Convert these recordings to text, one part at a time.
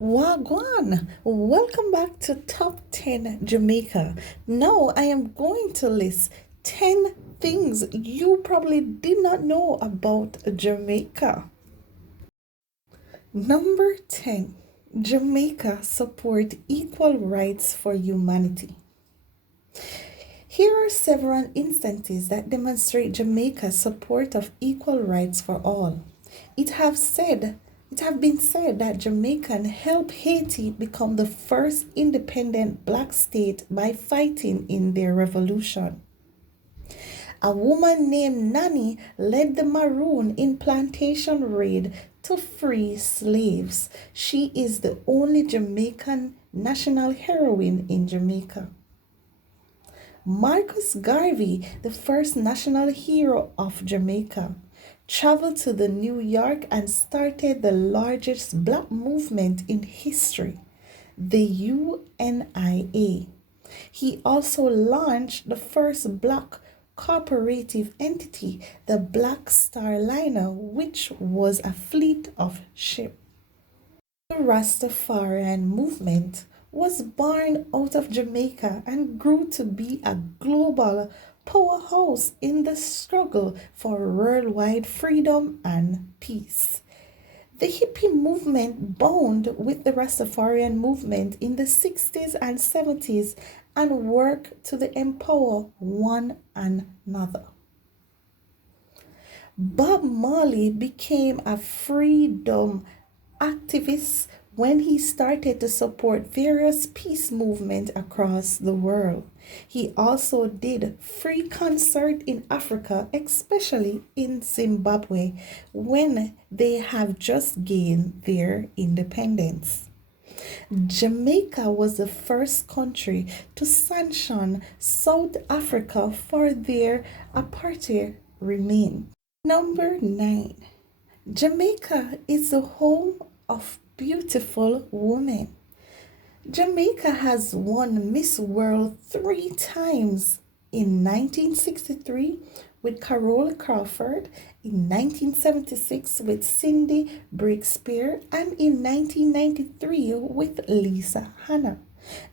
Wagwan, welcome back to Top 10 Jamaica. Now I am going to list 10 things you probably did not know about Jamaica. Number 10, Jamaica support equal rights for humanity. Here are several instances that demonstrate Jamaica's support of equal rights for all. It have been said that Jamaican helped Haiti become the first independent black state by fighting in their revolution. A woman named Nanny led the Maroon in plantation raid to free slaves. She is the only Jamaican national heroine in Jamaica. Marcus Garvey, the first national hero of Jamaica, traveled to the New York and started the largest black movement in history, the UNIA. He also launched the first black corporative entity, the Black Star Liner, which was a fleet of ships. The Rastafarian movement was born out of Jamaica and grew to be a global powerhouse in the struggle for worldwide freedom and peace. The hippie movement bound with the Rastafarian movement in the 60s and 70s and worked to empower one another. Bob Marley became a freedom activist when he started to support various peace movements across the world. He also did free concert in Africa, especially in Zimbabwe, when they have just gained their independence. Jamaica was the first country to sanction South Africa for their apartheid remain. Number 9. Jamaica is the home of beautiful women. Jamaica has won Miss World 3 times, in 1963 with Carola Crawford, in 1976 with Cindy Breakspear, and in 1993 with Lisa Hanna.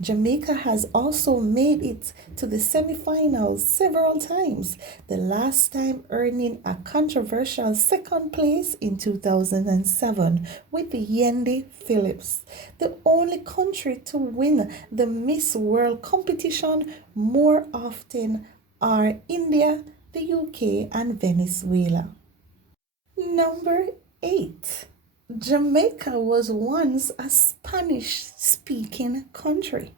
Jamaica has also made it to the semifinals several times, the last time earning a controversial second place in 2007 with Yendi Phillips, the only country to win the Miss World competition more often are India, the UK, and Venezuela. Number 8. Jamaica was once a Spanish-speaking country.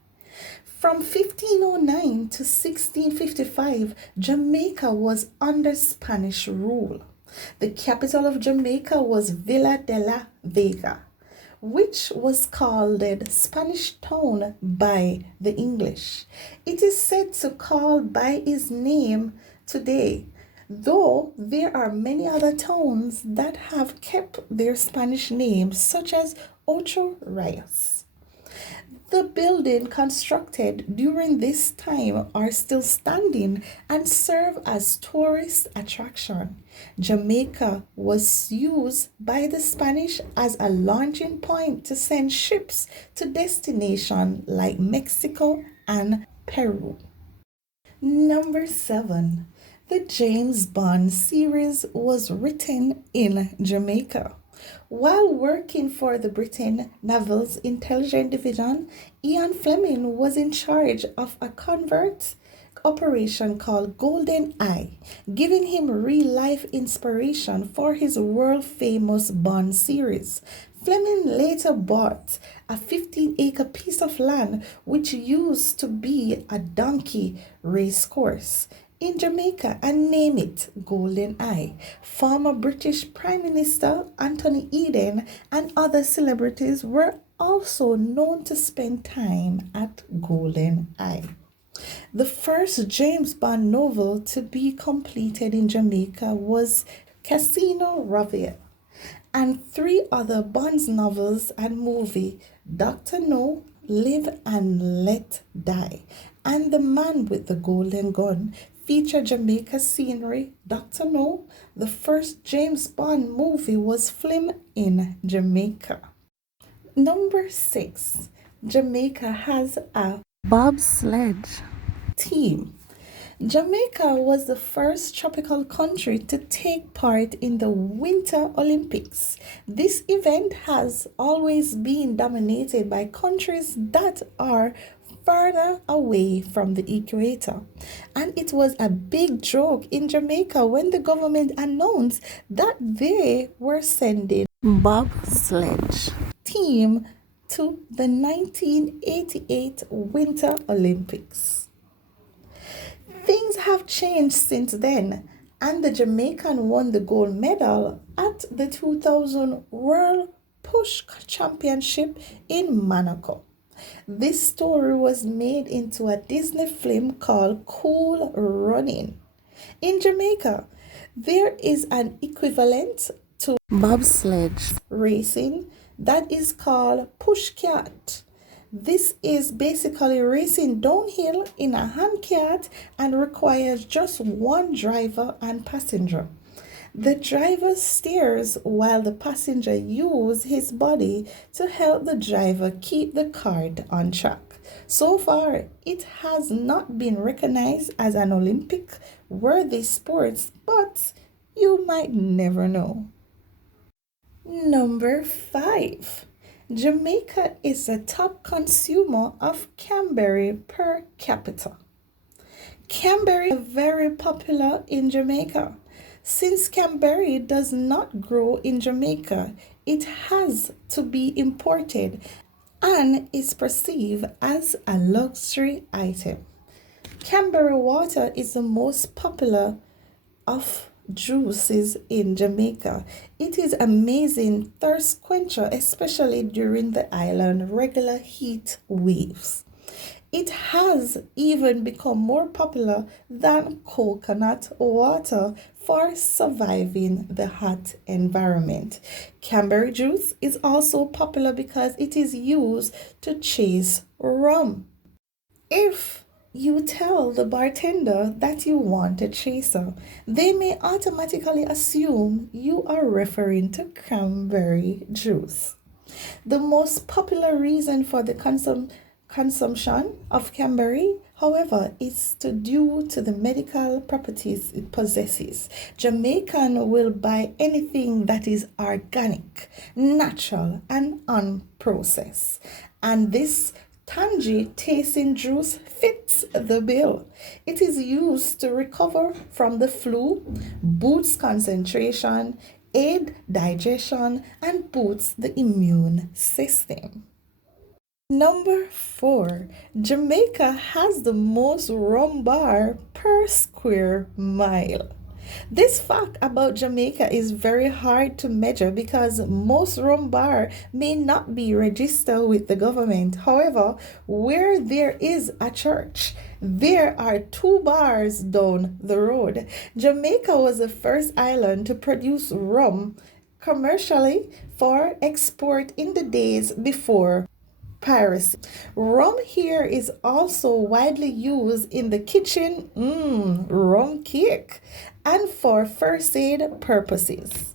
From 1509 to 1655, Jamaica was under Spanish rule. The capital of Jamaica was Villa de la Vega, which was called the Spanish town by the English. It is said to call by its name today, though there are many other towns that have kept their Spanish names, such as Ocho Rios. The buildings constructed during this time are still standing and serve as tourist attraction. Jamaica was used by the Spanish as a launching point to send ships to destinations like Mexico and Peru. Number 7. The James Bond series was written in Jamaica. While working for the Britain Naval's Intelligence Division, Ian Fleming was in charge of a covert operation called Golden Eye, giving him real-life inspiration for his world-famous Bond series. Fleming later bought a 15-acre piece of land which used to be a donkey racecourse in Jamaica and named it Golden Eye. Former British Prime Minister Anthony Eden and other celebrities were also known to spend time at Golden Eye. The first James Bond novel to be completed in Jamaica was Casino Royale, and 3 other Bond novels and movie, Dr. No, Live and Let Die, and The Man with the Golden Gun, feature Jamaica scenery. Dr. No, the first James Bond movie, was filmed in Jamaica. Number 6, Jamaica has a bobsled team. Jamaica was the first tropical country to take part in the Winter Olympics. This event has always been dominated by countries that are further away from the equator. And it was a big joke in Jamaica when the government announced that they were sending bobsled team to the 1988 Winter Olympics. Things have changed since then, and the Jamaican won the gold medal at the 2000 World Push Championship in Monaco. This story was made into a Disney film called Cool Running. In Jamaica, there is an equivalent to bobsled racing that is called pushcart. This is basically racing downhill in a handcart and requires just one driver and passenger. The driver steers while the passenger uses his body to help the driver keep the cart on track. So far, it has not been recognized as an Olympic worthy sport, but you might never know. Number 5. Jamaica is the top consumer of canberry per capita. Canberry is very popular in Jamaica. Since canberry does not grow in Jamaica, it has to be imported and is perceived as a luxury item. Canberry water is the most popular of juices in Jamaica. It is amazing thirst quencher, especially during the island regular heat waves. It has even become more popular than coconut water for surviving the hot environment. Canberry juice is also popular because it is used to chase rum. If you tell the bartender that you want a chaser, they may automatically assume you are referring to cranberry juice. The most popular reason for the consumption of canberry, however, is due to the medical properties it possesses. Jamaican will buy anything that is organic, natural, and unprocessed. And this tangy tasting juice fits the bill. It is used to recover from the flu, boosts concentration, aid digestion, and boosts the immune system. Number 4. Jamaica has the most rum bar per square mile. This fact about Jamaica is very hard to measure because most rum bar may not be registered with the government. However, where there is a church, there are 2 bars down the road. Jamaica was the first island to produce rum commercially for export in the days before piracy. Rum here is also widely used in the kitchen, rum cake, and for first aid purposes.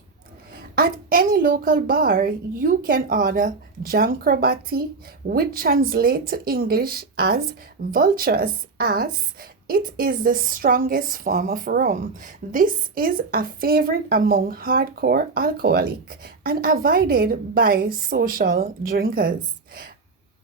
At any local bar, you can order jankrobati, which translates to English as vulture's ass. It is the strongest form of rum. This is a favorite among hardcore alcoholic and avoided by social drinkers.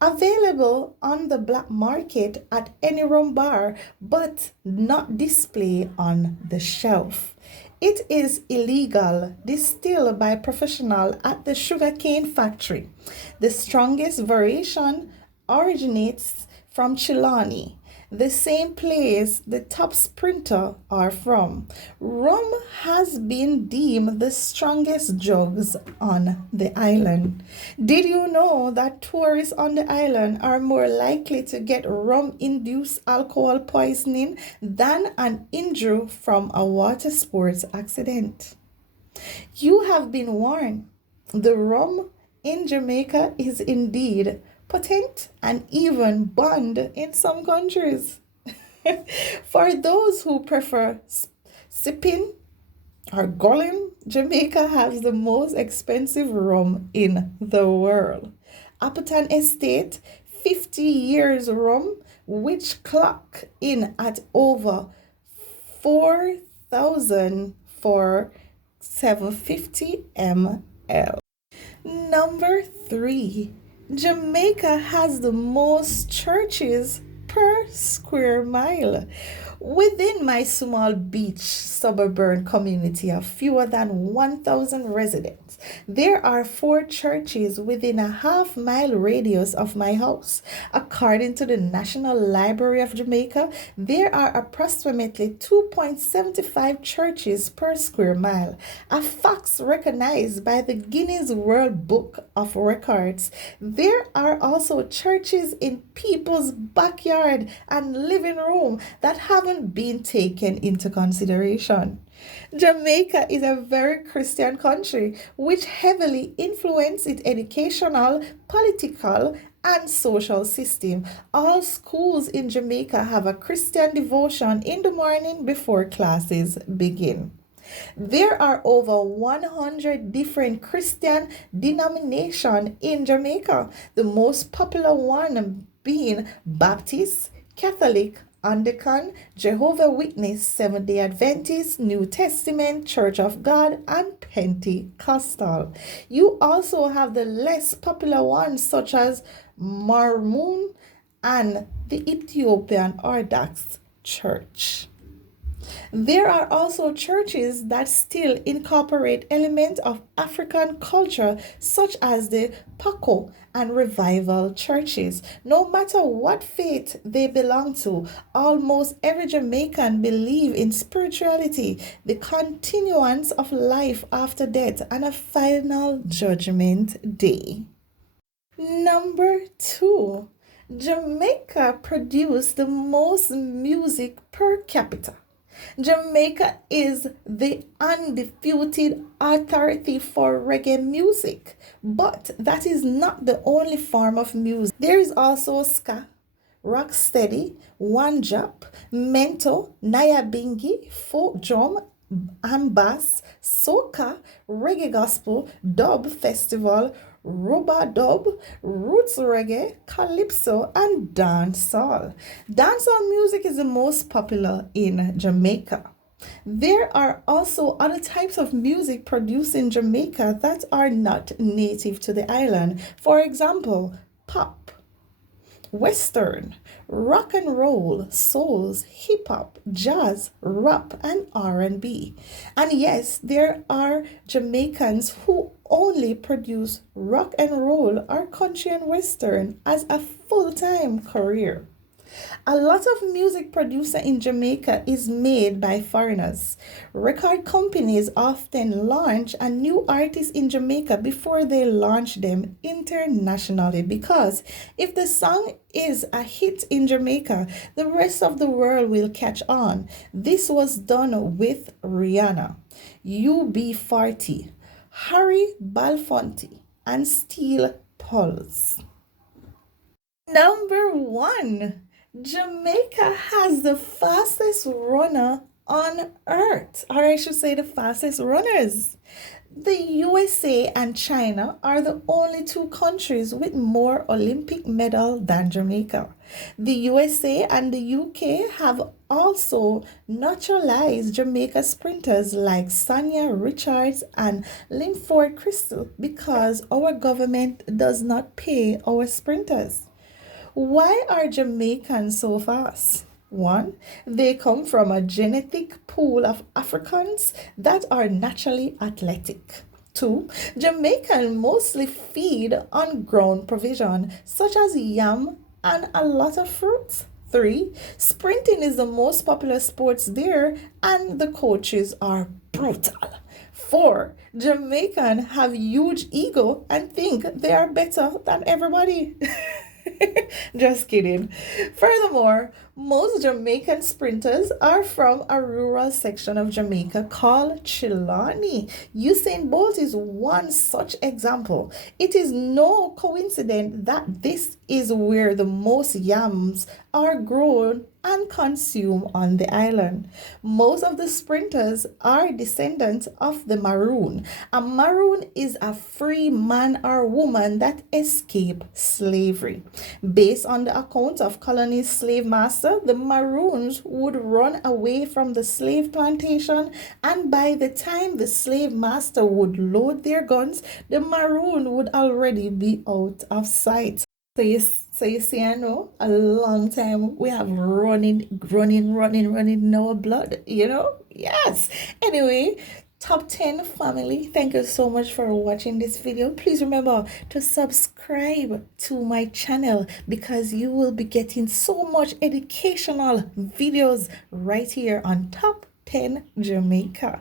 Available on the black market at any rum bar, but not displayed on the shelf. It is illegal, distilled by professional at the sugarcane factory. The strongest variation originates from Chilani, the same place the top sprinter are from. Rum has been deemed the strongest drugs on the island. Did you know that tourists on the island are more likely to get rum-induced alcohol poisoning than an injury from a water sports accident? You have been warned. The rum in Jamaica is indeed potent and even banned in some countries. For those who prefer sipping or gulling, Jamaica has the most expensive rum in the world. Appleton Estate, 50 years rum, which clock in at over 4,000 for 750 ml. Number three, Jamaica has the most churches per square mile. Within my small beach suburban community of fewer than 1,000 residents, there are four churches within a half-mile radius of my house. According to the National Library of Jamaica, there are approximately 2.75 churches per square mile, a fact recognized by the Guinness World Book of Records. There are also churches in people's backyard and living room that haven't been taken into consideration. Jamaica is a very Christian country which heavily influenced its educational, political, and social system. All schools in Jamaica have a Christian devotion in the morning before classes begin. There are over 100 different Christian denominations in Jamaica, the most popular one being Baptist, Catholic, Anglican, Jehovah Witness, Seventh day Adventist, New Testament, Church of God, and Pentecostal. You also have the less popular ones such as Mormon and the Ethiopian Orthodox Church. There are also churches that still incorporate elements of African culture, such as the Paco and Revival churches. No matter what faith they belong to, almost every Jamaican believes in spirituality, the continuance of life after death, and a final judgment day. Number two, Jamaica produced the most music per capita. Jamaica is the undisputed authority for reggae music, but that is not the only form of music. There is also ska, rocksteady, one jump, mento, nyabingi, folk drum, and bass, soca, reggae gospel, dub festival, rubber dub, roots reggae, calypso, and dancehall. Dancehall music is the most popular in Jamaica. There are also other types of music produced in Jamaica that are not native to the island. For example, pop, Western, rock and roll, souls, hip hop, jazz, rap, and R&B. And yes, there are Jamaicans who only produce rock and roll or country and western as a full-time career. A lot of music producer in Jamaica is made by foreigners. Record companies often launch a new artist in Jamaica before they launch them internationally because if the song is a hit in Jamaica, the rest of the world will catch on. This was done with Rihanna, UB40, Harry Belafonte, and Steel Pulse. Number one, Jamaica has the fastest runner on earth, or I should say, the fastest runners. The USA and China are the only two countries with more Olympic medals than Jamaica. The USA and the UK have also naturalized Jamaica sprinters like Sonia Richards and Linford Crystal because our government does not pay our sprinters. Why are Jamaicans so fast? One, they come from a genetic pool of Africans that are naturally athletic. Two, Jamaicans mostly feed on ground provision such as yam and a lot of fruits. Three, sprinting is the most popular sports there and the coaches are brutal. Four, Jamaicans have huge ego and think they are better than everybody. Just kidding. Furthermore, most Jamaican sprinters are from a rural section of Jamaica called Chilani. Usain Bolt is one such example. It is no coincidence that this is where the most yams are grown and consume on the island. Most of the sprinters are descendants of the Maroon. A Maroon is a free man or woman that escaped slavery. Based on the account of colony's slave master, the Maroons would run away from the slave plantation, and by the time the slave master would load their guns, the Maroon would already be out of sight. So you see, I know a long time we have running in our blood, you know? Yes. Anyway, top 10 family, thank you so much for watching this video. Please remember to subscribe to my channel because you will be getting so much educational videos right here on Top 10 Jamaica.